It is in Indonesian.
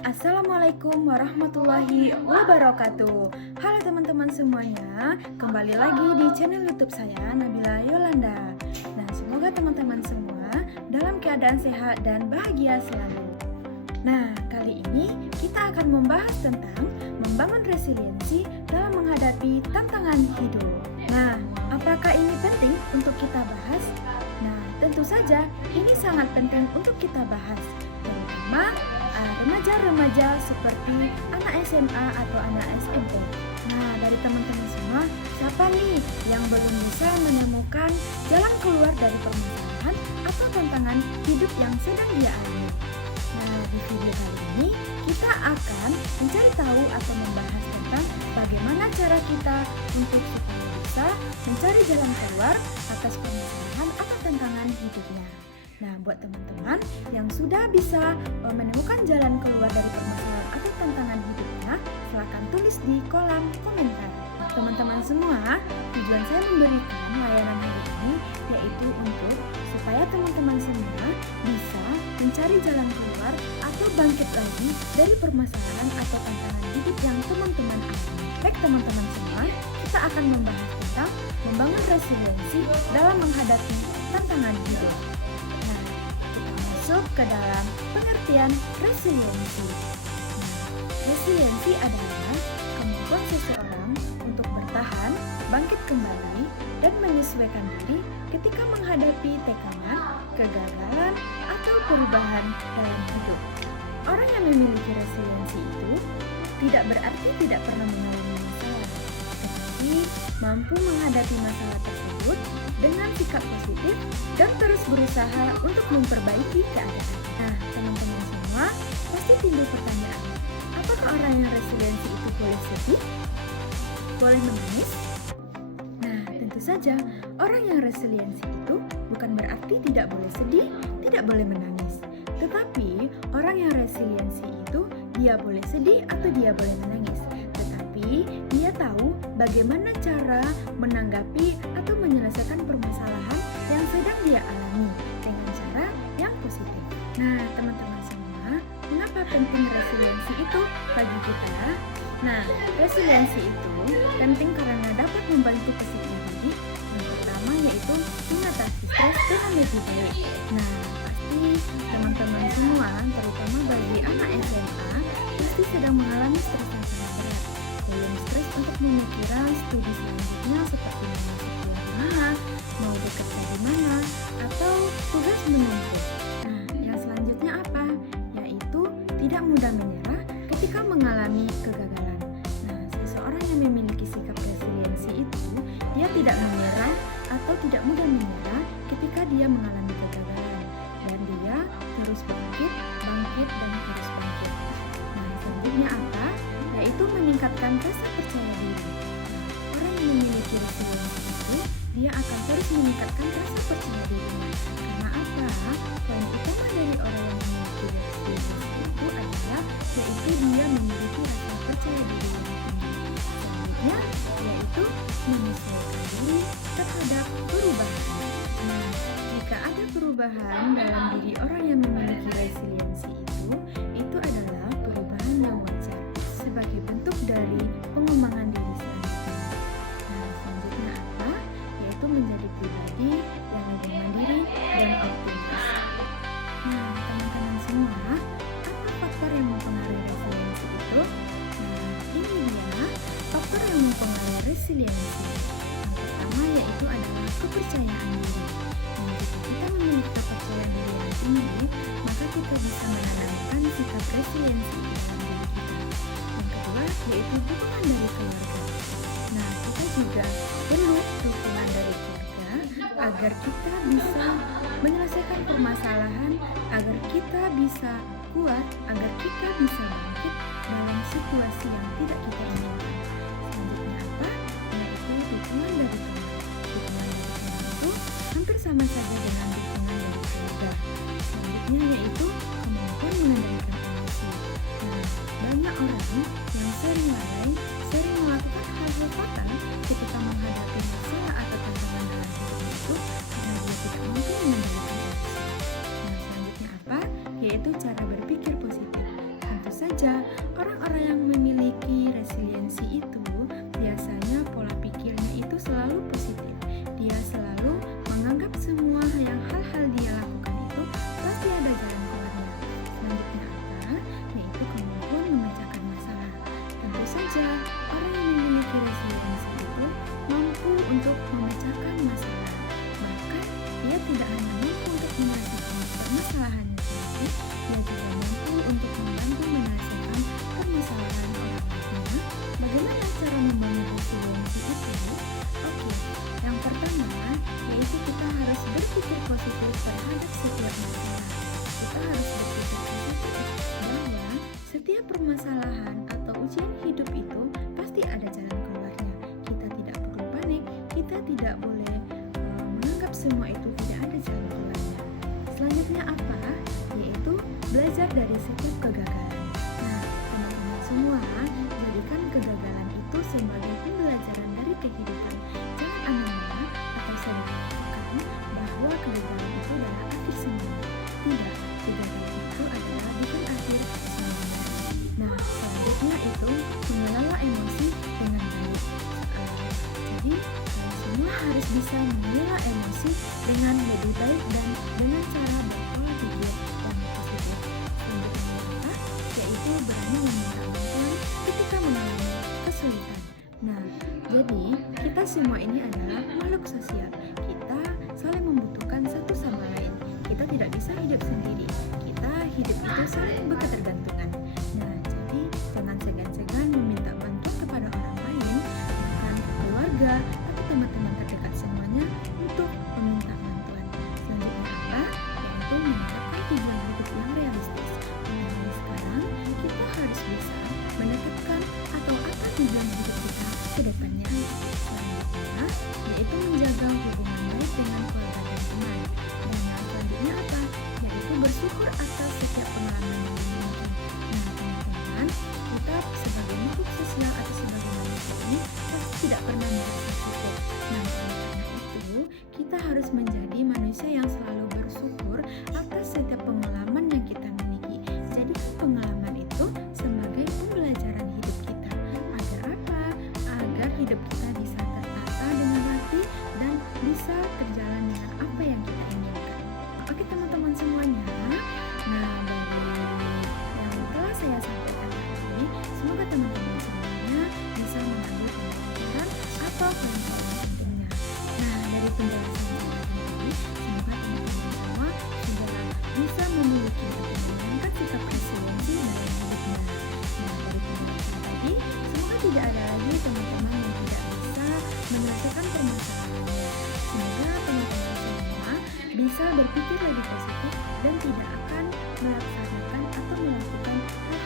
Assalamualaikum warahmatullahi wabarakatuh. Halo teman-teman semuanya, kembali lagi di channel YouTube saya, Nabila Yolanda. Nah, semoga teman-teman semua dalam keadaan sehat dan bahagia selalu. Nah, kali ini kita akan membahas tentang membangun resiliensi dalam menghadapi tantangan hidup. Nah, apakah ini penting untuk kita bahas? Nah, tentu saja ini sangat penting untuk kita bahas, terutama remaja-remaja seperti anak SMA atau anak SMP. Nah, dari teman-teman semua, siapa nih yang belum bisa menemukan jalan keluar dari permasalahan atau tantangan hidup yang sedang dia alami? Nah, di video kali ini kita akan mencari tahu atau membahas tentang bagaimana cara kita untuk supaya bisa mencari jalan keluar atas permasalahan atau tantangan hidupnya. Nah, buat teman-teman yang sudah bisa menemukan jalan keluar dari permasalahan atau tantangan hidupnya, silakan tulis di kolom komentar. Teman-teman semua, tujuan saya memberikan layanan hari ini yaitu untuk supaya teman-teman semua bisa mencari jalan keluar atau bangkit lagi dari permasalahan atau tantangan hidup yang teman-teman alami. Baik teman-teman semua, kita akan membahas tentang membangun resiliensi dalam menghadapi tantangan hidup. Masuk ke dalam pengertian resiliensi. Resiliensi adalah kemampuan seseorang untuk bertahan, bangkit kembali, dan menyesuaikan diri ketika menghadapi tekanan, kegagalan, atau perubahan dalam hidup. Orang yang memiliki resiliensi itu tidak berarti tidak pernah mengalami masalah, tetapi mampu menghadapi masalah tersebut dengan sikap positif dan terus berusaha untuk memperbaiki keadaan. Nah, teman-teman semua pasti timbul pertanyaan, apakah orang yang resiliensi itu boleh sedih? Boleh menangis? Nah, tentu saja orang yang resiliensi itu bukan berarti tidak boleh sedih, tidak boleh menangis. Tetapi orang yang resiliensi itu dia boleh sedih atau dia boleh menangis. Tetapi dia tahu bagaimana cara menanggapi atau menyelesaikan permasalahan yang sedang dia alami dengan cara yang positif. Nah, teman-teman semua, mengapa penting resiliensi itu bagi kita? Nah, resiliensi itu penting karena dapat membantu kesehatan diri. Yang pertama yaitu mengatasi stres dengan lebih baik. Nah, pasti teman-teman semua, terutama bagi anak SMA, pasti sedang mengalami stres yang sangat berat. Belum stres untuk memikirkan studi selanjutnya seperti mau masuk kuliah di mana, mau bekerja di mana, atau tugas menumpuk. Nah, yang selanjutnya apa? Yaitu tidak mudah menyerah ketika mengalami kegagalan. Nah, seseorang yang memiliki sikap resiliensi itu, dia tidak menyerah atau tidak mudah menyerah ketika dia mengalami kegagalan. Dan dia terus bangkit, dan terus bangkit. Nah, selanjutnya apa? Yaitu meningkatkan rasa percaya diri. Orang yang memiliki resiliensi itu, dia akan terus meningkatkan rasa percaya dirinya. Karena apa? Poin utama dari orang yang memiliki resiliensi itu adalah yaitu dia memiliki rasa percaya diri yang tinggi. Selanjutnya yaitu menyesuaikan diri terhadap perubahan. Nah, jika ada perubahan dalam diri orang yang memiliki resiliensi itu adalah perubahan yang wajar sebagai bentuk dari pengembangan diri selanjutnya. Nah, selanjutnya apa? Yaitu menjadi pribadi yang lebih mandiri dan optimis. Nah, teman-teman semua, apa faktor yang mempengaruhi resiliensi itu? Nah, ini dia faktor yang mempengaruhi resiliensi. Yang pertama yaitu adalah kepercayaan diri. Dan jika kita memiliki kepercayaan diri yang tinggi, maka kita bisa menanamkan sikap resiliensi dalam diri kita. Yang kedua yaitu dukungan dari keluarga. Nah, kita juga perlu dukungan dari keluarga agar kita bisa menyelesaikan permasalahan, agar kita bisa kuat, agar kita bisa bangkit dalam situasi yang tidak kita inginkan. Selanjutnya apa? Yaitu dukungan dari teman. Dukungan dari teman itu hampir sama saja dengan dukungan dari keluarga. Selanjutnya yaitu kemampuan mengendalikan emosi. Nah, banyak orang yang sering lalai, sering melakukan hal-hal fatal ketika menghadapi masalah atau tantangan dalam hidup itu karena dia tidak mampu mengendalikan emosi. Nah, selanjutnya apa? Yaitu cara berpikir positif. Tentu saja saja, orang-orang yang memiliki resiliensi itu biasanya pola pikirnya itu selalu positif. Dia selalu menganggap semua yang hal-hal dia lakukan itu pasti ada jalan keluarnya. Selanjutnya apa? Yaitu kemampuan memecahkan masalah. Tentu saja, orang yang memiliki resiliensi itu mampu untuk memecahkan masalah. Bahkan, dia tidak hanya mampu untuk menyelesaikan permasalahannya sendiri, dia juga mampu untuk membantu menyelesaikan permasalahan orang lainnya. Bagaimana cara membangun resiliensi itu? Oke, yang pertama yaitu kita harus berpikir positif terhadap setiap masalah. Kita harus berpikir positif bahwa setiap permasalahan atau ujian hidup itu pasti ada jalan keluarnya. Kita tidak perlu panik, kita tidak boleh menganggap semua itu tidak ada jalan keluarnya. Selanjutnya apa? Yaitu belajar dari setiap kegagalan. Nah, teman-teman semua, jadikan kegagalan itu sebagai pembelajaran dari kehidupan. Jangan anggap atau sederhanakan bahwa kegagalan itu adalah akhir semuanya. Tidak, kegagalan itu adalah bukan akhir semuanya. Nah, selanjutnya itu mengelola emosi dengan baik. Jadi, kalian semua harus bisa mengelola emosi dengan lebih baik dan dengan cara berpola pikir yang positif. Selanjutnya apa? Yaitu berani meminta bantuan ketika mengalami kesulitan. Nah, jadi kita semua ini adalah makhluk sosial. Kita saling membutuhkan satu sama lain. Kita tidak bisa hidup sendiri. Kita hidup itu saling berketergantungan. Nah, jadi jangan segan-segan meminta bantuan kepada orang lain, bahkan keluarga atau teman-teman terdekat semuanya untuk meminta bantuan. Selanjutnya apa? Yaitu menetapkan tujuan hidup yang realistis. Mulai sekarang kita harus bisa menetapkan atau apa tujuan hidup kita ke depannya. Selanjutnya yaitu menjaga hubungan baik dengan keluarga dan teman. Dan yang selanjutnya apa? Yaitu bersyukur atas setiap pengalaman yang dimiliki. Nah, teman-teman, kita sebagai makhluk sosial atau sebagai manusia ini pasti tidak pernah merasa cukup. Nah, oleh karena itu, kita harus menjadi manusia yang selalu bersyukur atas setiap pengalaman yang kita miliki. Jadi pengalaman itu sebagai pembelajaran hidup kita. Agar apa? Agar hidup kita bisa tertata dengan rapi dan bisa terjalan dengan apa yang kita inginkan. Oke teman-teman semuanya. Nah, dari yang telah saya sampaikan tadi, semoga teman-teman semuanya bisa mengambil pelajaran atau poin-poin pentingnya. Nah, dari penjelasan saya tadi, semoga teman-teman semua sudah bisa memiliki atau mengangkat sikap resiliensi dalam hidupnya. Nah, dari penjelasan tadi, semoga tidak ada lagi teman-teman yang tidak bisa menyelesaikan permasalahannya. Semoga teman-teman semua bisa berpikir lebih positif dan tidak akan melaksanakan atau melakukan hal